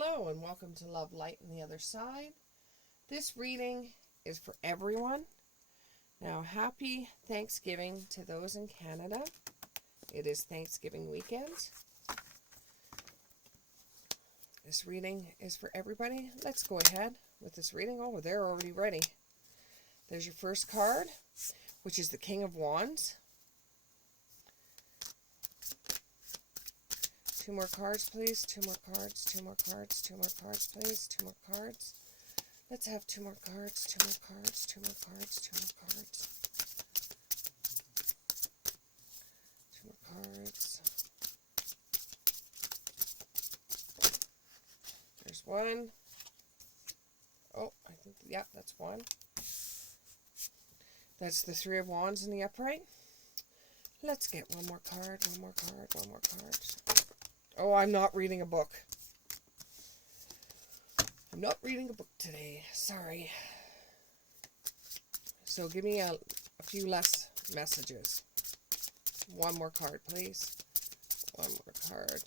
Hello and welcome to Love, Light, and the Other Side. This reading is for everyone. Now, happy Thanksgiving to those in Canada. It is Thanksgiving weekend. This reading is for everybody. Let's go ahead with this reading. Oh, they're already ready. There's your first card, which is the King of Wands. Two more cards, please. Two more cards, two more cards, two more cards, please. Two more cards. Let's have two more cards, two more cards, two more cards, two more cards. Two more cards. There's one. Oh, I think, yeah, that's one. That's the Three of Wands in the upright. Let's get one more card, one more card, one more card. Oh, I'm not reading a book. I'm not reading a book today. Sorry. So give me a few less messages. One more card, please. One more card.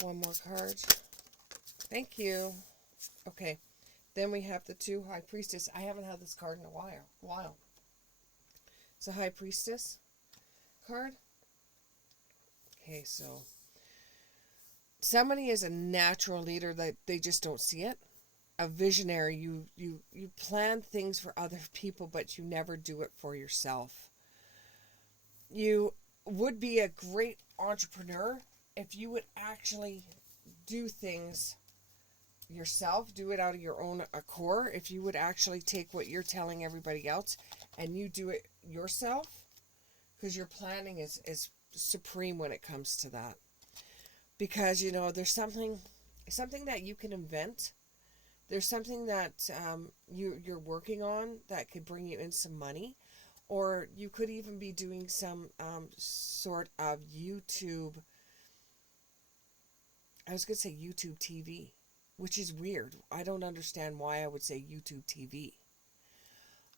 One more card. Thank you. Okay. Then we have the two High Priestess. I haven't had this card in a while. It's a High Priestess card. Okay, so somebody is a natural leader that they just don't see it. A visionary, you plan things for other people, but you never do it for yourself. You would be a great entrepreneur if you would actually do things yourself, do it out of your own accord. If you would actually take what you're telling everybody else and you do it yourself, because your planning is supreme when it comes to that. Because, you know, there's something that you can invent. There's something that you're working on that could bring you in some money. Or you could even be doing some sort of YouTube, I was going to say YouTube TV, which is weird. I don't understand why I would say YouTube TV.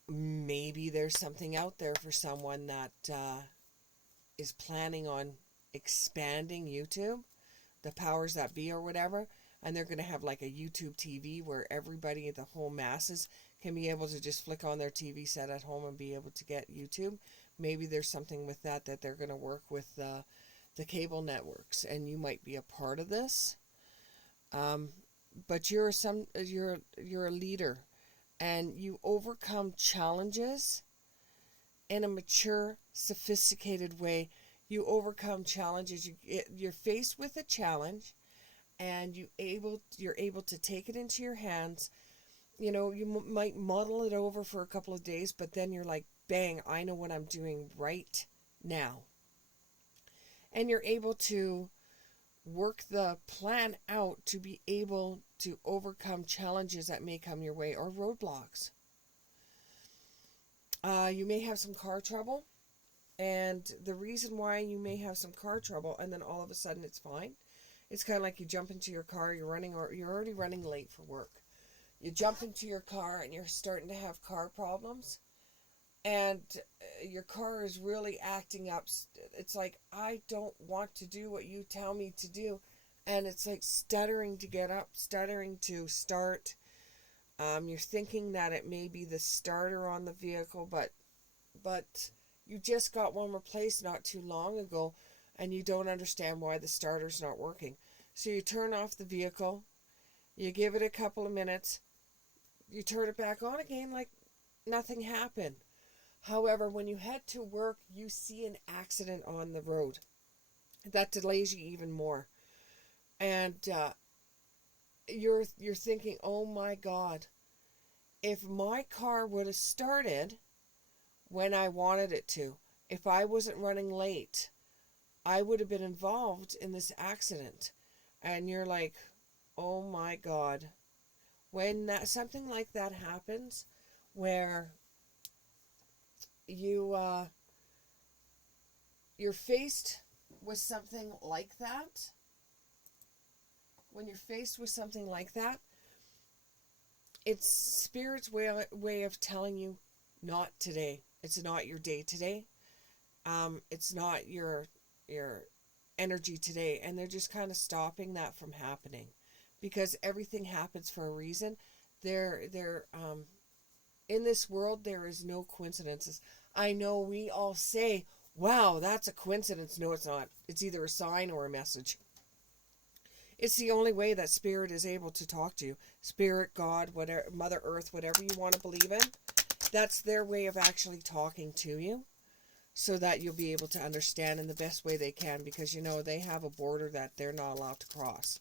Maybe there's something out there for someone that is planning on expanding YouTube, the powers that be or whatever, and they're going to have like a YouTube TV where everybody, the whole masses, can be able to just flick on their TV set at home and be able to get YouTube. Maybe there's something with that they're going to work with the cable networks, and you might be a part of this. But you're a leader, and you overcome challenges in a mature, sophisticated way. You overcome challenges. You're faced with a challenge, and you're able to take it into your hands. You know, you might muddle it over for a couple of days, but then you're like, bang, I know what I'm doing right now. And you're able to work the plan out to be able to overcome challenges that may come your way or roadblocks. You may have some car trouble, and the reason why you may have some car trouble and then all of a sudden it's fine, it's kind of like you jump into your car, you're already running late for work. You jump into your car and you're starting to have car problems, and your car is really acting up. It's like, I don't want to do what you tell me to do, and it's like stuttering to get up, stuttering to start. You're thinking that it may be the starter on the vehicle, but you just got one replaced not too long ago, and you don't understand why the starter's not working. So you turn off the vehicle, you give it a couple of minutes, you turn it back on again like nothing happened. However, when you head to work, you see an accident on the road. That delays you even more. And you're thinking, oh my God, if my car would have started when I wanted it to, if I wasn't running late, I would have been involved in this accident. And you're like, oh my God. When something like that happens, where you're faced with something like that, when you're faced with something like that, it's Spirit's way of telling you, not today. It's not your day today. It's not your energy today, and they're just kind of stopping that from happening, because everything happens for a reason. They're in this world, there is no coincidences. I know we all say, wow, that's a coincidence. No, it's not. It's either a sign or a message. It's the only way that spirit is able to talk to you. Spirit, God, whatever, Mother Earth, whatever you want to believe in, that's their way of actually talking to you, so that you'll be able to understand in the best way they can, because they have a border that they're not allowed to cross.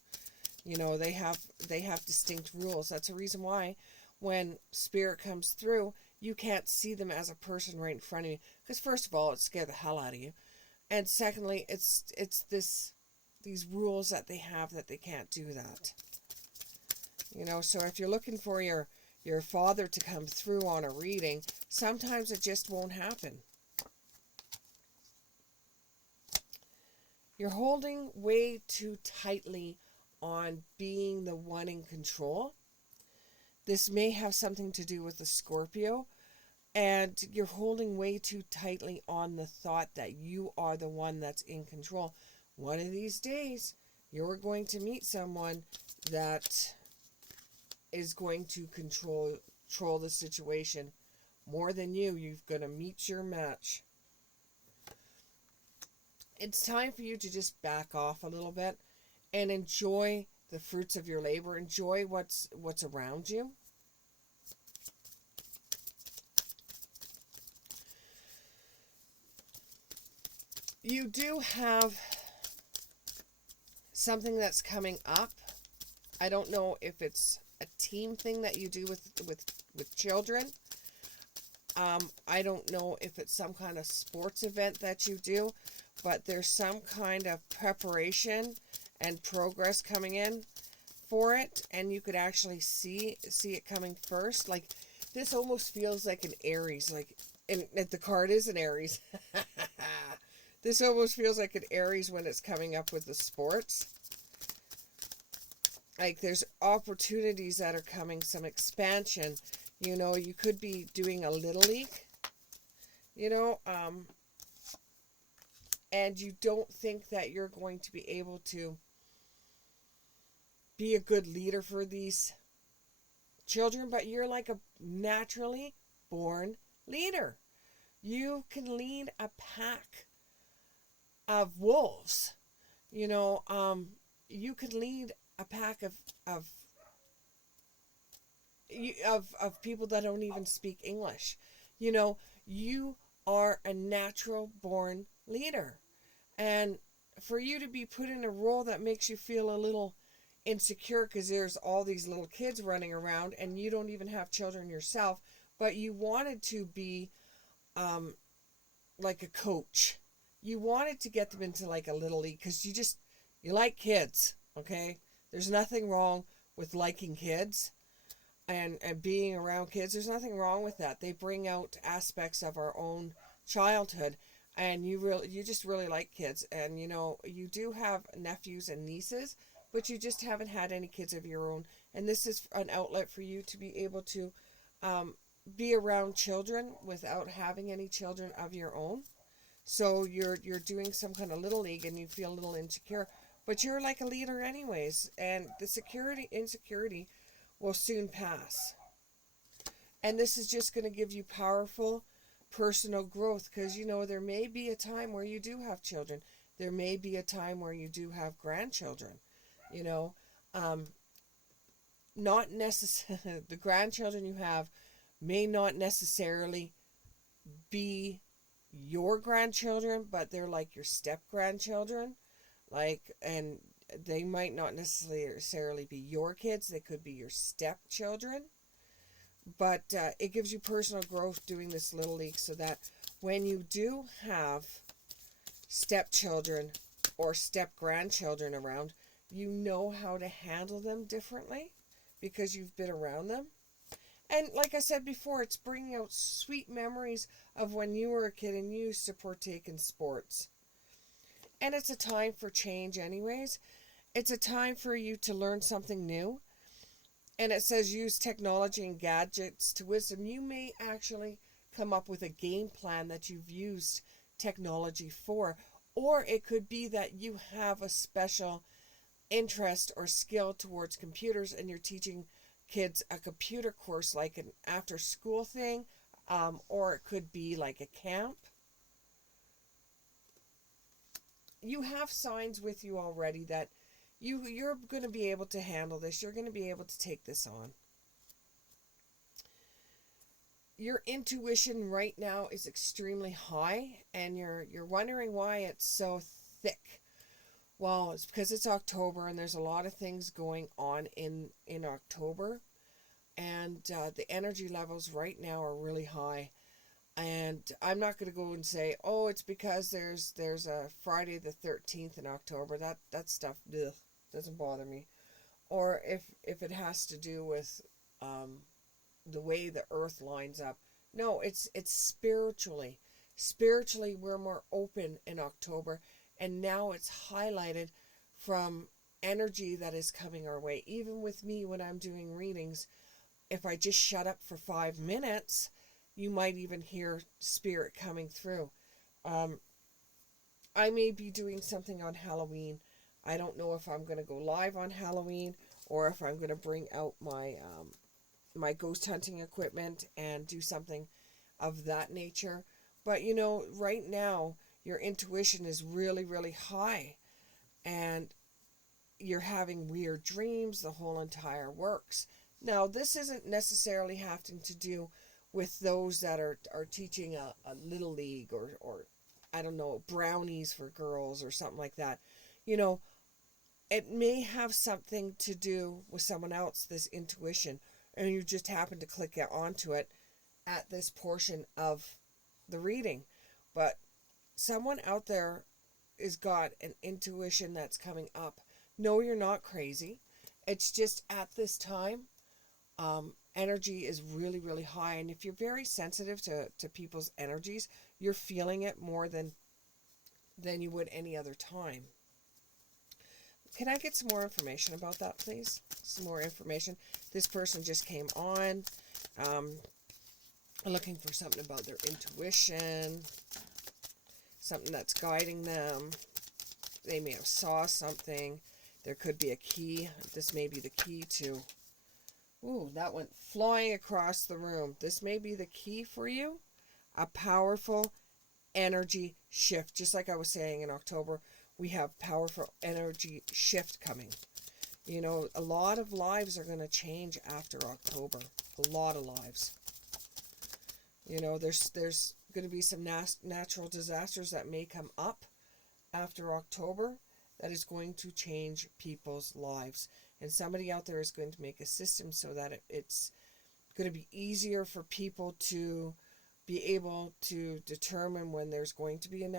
They have distinct rules. That's a reason why when spirit comes through, you can't see them as a person right in front of you, because first of all, it scares the hell out of you, and secondly, it's these rules that they have that they can't do that. So if you're looking for your father to come through on a reading, sometimes it just won't happen. You're holding way too tightly on being the one in control. This may have something to do with the Scorpio, and you're holding way too tightly on the thought that you are the one that's in control. One of these days, you're going to meet someone that is going to control the situation more than you. You're going to meet your match. It's time for you to just back off a little bit and enjoy the fruits of your labor. Enjoy what's around you. You do have something that's coming up. I don't know if it's a team thing that you do with children. I don't know if it's some kind of sports event that you do, but there's some kind of preparation and progress coming in for it, and you could actually see it coming first. Like, this almost feels like an Aries, and the card is an Aries. This almost feels like an Aries when it's coming up with the sports. Like, there's opportunities that are coming, some expansion. You could be doing a Little League, and you don't think that you're going to be able to be a good leader for these children, but you're like a naturally born leader. You can lead a pack of wolves. You could lead a pack of people that don't even speak English. You are a natural born leader, and for you to be put in a role that makes you feel a little insecure because there's all these little kids running around and you don't even have children yourself, but you wanted to be like a coach. You wanted to get them into like a Little League because you like kids, okay? There's nothing wrong with liking kids and being around kids. There's nothing wrong with that. They bring out aspects of our own childhood, and you just really like kids. And you do have nephews and nieces, but you just haven't had any kids of your own. And this is an outlet for you to be able to be around children without having any children of your own. So you're doing some kind of Little League and you feel a little insecure, but you're like a leader anyways, and the insecurity will soon pass. And this is just going to give you powerful personal growth, because there may be a time where you do have children. There may be a time where you do have grandchildren. Not necessarily the grandchildren you have may not necessarily be your grandchildren, but they're like your step grandchildren, and they might not necessarily be your kids. They could be your stepchildren, but it gives you personal growth doing this Little League, so that when you do have stepchildren or step grandchildren around, you know how to handle them differently because you've been around them. And like I said before, it's bringing out sweet memories of when you were a kid and you used to partake in sports. And it's a time for change anyways. It's a time for you to learn something new. And it says use technology and gadgets to wisdom. You may actually come up with a game plan that you've used technology for, Or it could be that you have a special interest or skill towards computers and you're teaching kids a computer course like an after school thing, or it could be like a camp. You have signs with you already that you're going to be able to handle this. You're going to be able to take this on. Your intuition right now is extremely high, and you're wondering why it's so thick. Well, it's because it's October and there's a lot of things going on in October, and the energy levels right now are really high. And I'm not going to go and say, oh, it's because there's a Friday the 13th in October. That stuff, ugh, doesn't bother me. Or if it has to do with the way the earth lines up. No, it's spiritually. Spiritually, we're more open in October, and now it's highlighted from energy that is coming our way. Even with me, when I'm doing readings, if I just shut up for 5 minutes, you might even hear spirit coming through. I may be doing something on Halloween. I don't know if I'm going to go live on Halloween or if I'm going to bring out my ghost hunting equipment and do something of that nature. But right now your intuition is really, really high, and you're having weird dreams, the whole entire works. Now, this isn't necessarily having to do with those that are teaching a little league or I don't know, brownies for girls or something like that. It may have something to do with someone else, this intuition, and you just happen to click onto it at this portion of the reading. But someone out there is got an intuition that's coming up. No, you're not crazy. It's just at this time, energy is really, really high. And if you're very sensitive to people's energies, you're feeling it more than you would any other time. Can I get some more information about that, please? Some more information. This person just came on, looking for something about their intuition, something that's guiding them. They may have saw something. There could be a key. This may be the key to... Ooh, that went flying across the room. This may be the key for you. A powerful energy shift. Just like I was saying, in October, we have powerful energy shift coming. A lot of lives are going to change after October. A lot of lives. There's going to be some natural disasters that may come up after October that is going to change people's lives. And somebody out there is going to make a system so that it's going to be easier for people to be able to determine when there's going to be a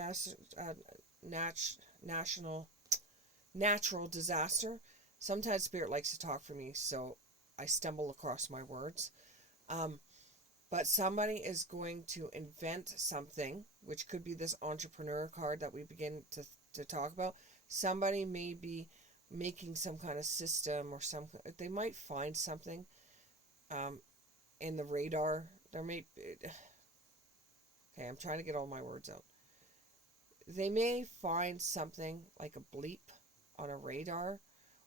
natural disaster. Sometimes Spirit likes to talk for me, so I stumble across my words. But somebody is going to invent something, which could be this entrepreneur card that we begin to talk about. Somebody may be making some kind of system or they might find something in the radar. Okay, I'm trying to get all my words out. They may find something like a bleep on a radar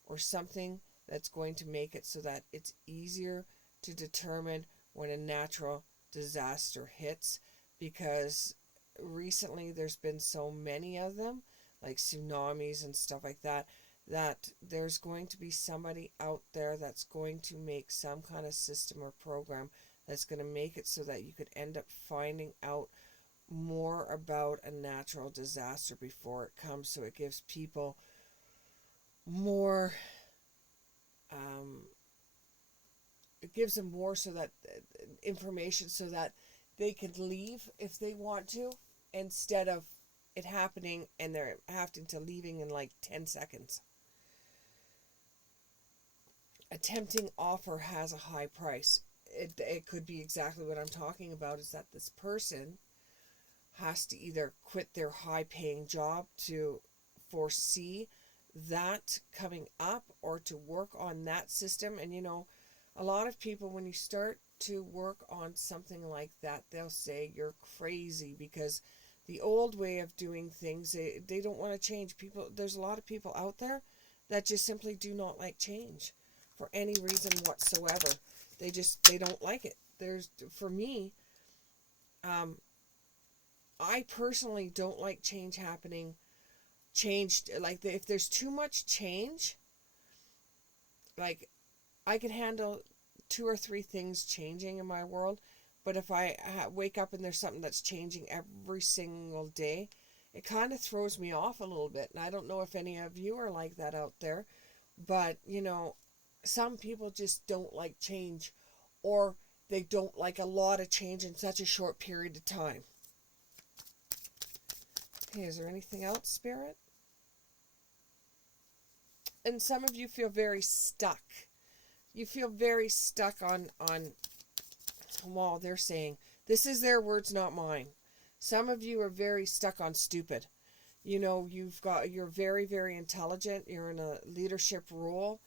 or something that's going to make it so that it's easier to determine when a natural disaster hits, because recently there's been so many of them, like tsunamis and stuff like that, that there's going to be somebody out there that's going to make some kind of system or program that's going to make it so that you could end up finding out more about a natural disaster before it comes, so it gives people more it gives them more so that information so that they can leave if they want to, instead of it happening and they're having to leaving in like 10 seconds. A tempting offer has a high price. It could be exactly what I'm talking about, is that this person has to either quit their high paying job to foresee that coming up, or to work on that system. And a lot of people, when you start to work on something like that, they'll say you're crazy because the old way of doing things. They don't want to change. People, there's a lot of people out there that just simply do not like change for any reason whatsoever. They don't like it. For me, I personally don't like change happening. Like if there's too much change, like I can handle 2 or 3 things changing in my world, but if I wake up and there's something that's changing every single day, it kind of throws me off a little bit. And I don't know if any of you are like that out there, but some people just don't like change, or they don't like a lot of change in such a short period of time. Okay, is there anything else, Spirit? And some of you feel very stuck. You feel very stuck on well, they're saying, this is their words, not mine. Some of you are very stuck on stupid. You're very, very intelligent. You're in a leadership role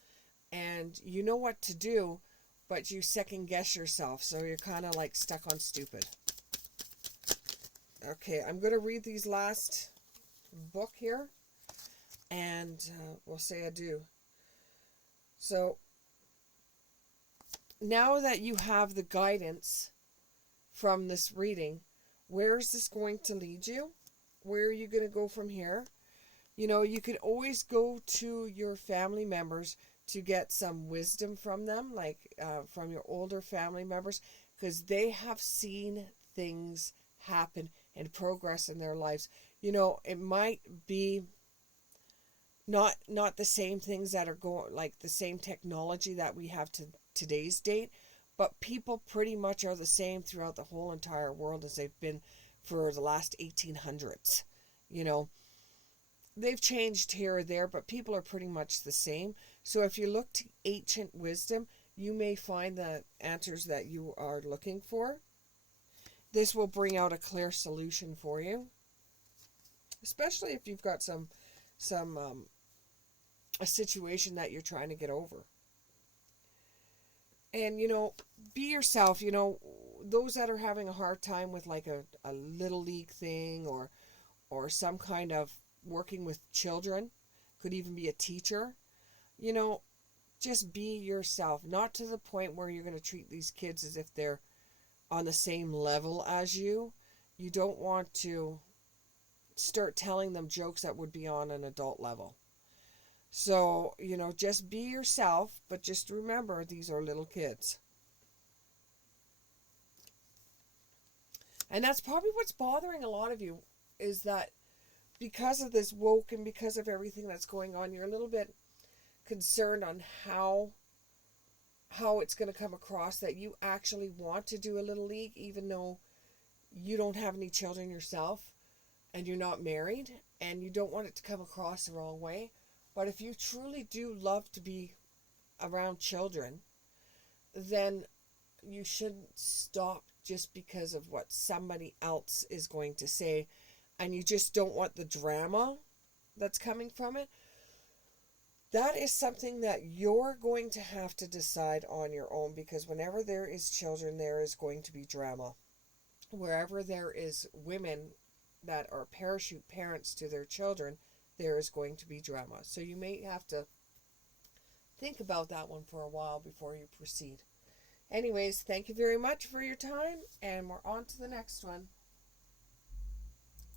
and you know what to do, but you second guess yourself. So you're kind of like stuck on stupid. Okay, I'm going to read these last book here and we'll say adieu. So now that you have the guidance from this reading, where is this going to lead you? Where are you going to go from here? You could always go to your family members to get some wisdom from them, like from your older family members, because they have seen things happen and progress in their lives. It might be not the same things that are going, like the same technology that we have to today's date, but people pretty much are the same throughout the whole entire world as they've been for the last 1800s. They've changed here or there, but people are pretty much the same. So if you look to ancient wisdom, you may find the answers that you are looking for. This will bring out a clear solution for you, especially if you've got a situation that you're trying to get over. And be yourself. Those that are having a hard time with like a little league thing, or some kind of working with children, could even be a teacher, just be yourself. Not to the point where you're going to treat these kids as if they're on the same level as you. You don't want to start telling them jokes that would be on an adult level. So, just be yourself, but just remember, these are little kids. And that's probably what's bothering a lot of you, is that because of this woke and because of everything that's going on, you're a little bit concerned on how it's going to come across that you actually want to do a little league, even though you don't have any children yourself and you're not married, and you don't want it to come across the wrong way. But if you truly do love to be around children, then you shouldn't stop just because of what somebody else is going to say, and you just don't want the drama that's coming from it. That is something that you're going to have to decide on your own, because whenever there is children, there is going to be drama. Wherever there is women that are parachute parents to their children, there is going to be drama. So you may have to think about that one for a while before you proceed. Anyways, thank you very much for your time, and we're on to the next one.